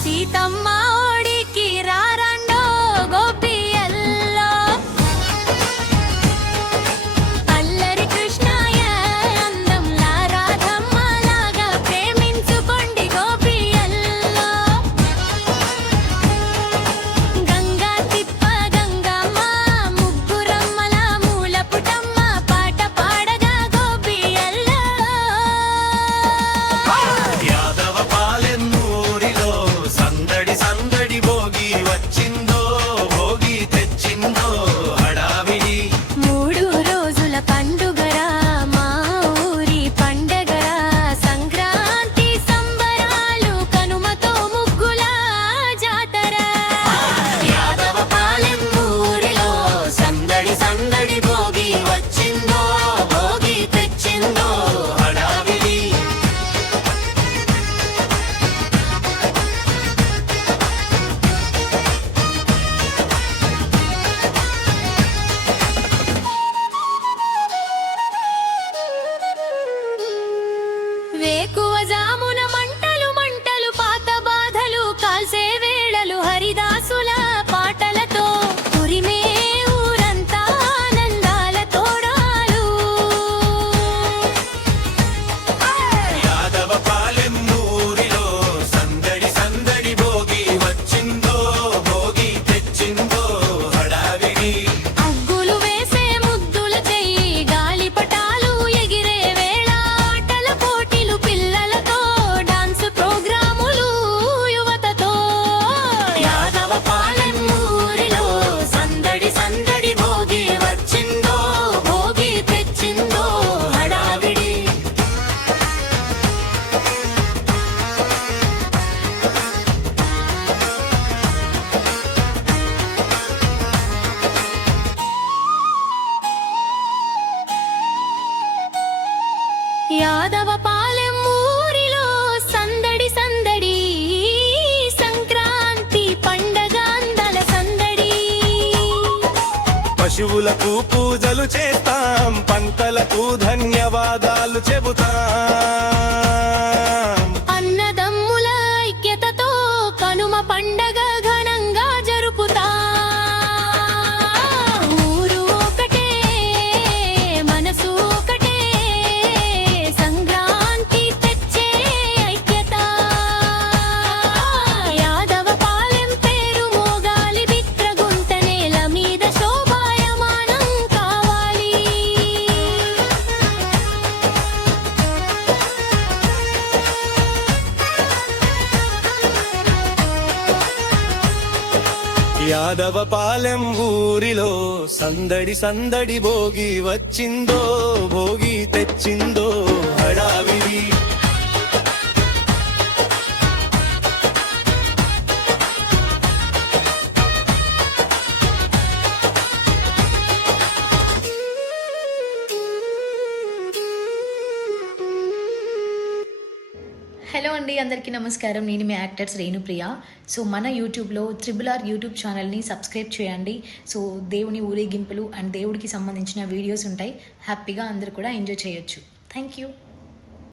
సీతమ్మ ఓడికి రారండో గోపియల్లో అల్లరి కృష్ణాయ అందంలా రాధమ్మలాగా ప్రేమించుకోండి గోపియల్లో గంగా తిప్ప గంగమ్మ ముగ్గురమ్మల మూల పుటమ్మ పాట పాడగా గోపియల్లో యాదవ పాలెన్నూరిలో సందడి సందడి భోగి వచ్చిందో భోగి తెచ్చిందో హడావిడి మూడు రోజుల పండుగరా మా ఊరి పండగరా సంక్రాంతి సంబరాలు కనుమతో ముగ్గుల జాతర యాదవ పాలెన్నూరిలో సందడి సందడి భోగి వచ్చిందో భోగి తెచ్చిందో హడావిడి వేకువ జామున మంటలు మంటలు పాత బాధలు కాల్సే వేళలు హరిదాసుల పాటలతో ఉరిమే ఊరంతా ఆనందాల తోడాలు యాదవ పాలెన్నూరిలో సందడి సందడి భోగి వచ్చిందో భోగి తెచ్చిందో హడావిడి అగ్గులు వేసే ముద్దుల చెయ్యి గాలిపటాలు ఎగిరే వేళ ఆటల పోటీలు పిల్లలతో డాన్స్ ప్రోగ్రాములు యువతతో యాదవ పాలెన్నూరిలో సందడి సందడి భోగి వచ్చిందో భోగి తెచ్చిందో హడావిడి యాదవ పాలెం ఊరిలో సందడి సందడి సంక్రాంతి పండగ అందల సందడి పశువులకు పూజలు చేస్తాం పంటలకు ధన్యవాదాలు చెబుతాం అన్నదమ్ముల ఐక్యతతో కనుమ పండగ ఘనంగా జరుపుతా ఊరు ఒకటే మనసు ఒకటే సంక్రాంతి తెచ్చే ఐక్యత యాదవ పాలెం పేరు మోగాలి బిత్రగుంట నేల మీద శోభాయమానం కావాలి యాదవ పాలెం ఊరిలో సందడి సందడి భోగి వచ్చిందో భోగి తెచ్చిందో హడావిడి హలో అండి, అందరికీ నమస్కారం. నేను మీ యాక్టర్స్ రేణుప్రియ. సో మన యూట్యూబ్లో RRR యూట్యూబ్ ఛానల్ని సబ్స్క్రైబ్ చేయండి. సో దేవుని ఊరేగింపులు అండ్ దేవుడికి సంబంధించిన వీడియోస్ ఉంటాయి. హ్యాపీగా అందరూ కూడా ఎంజాయ్ చేయొచ్చు. Thank you.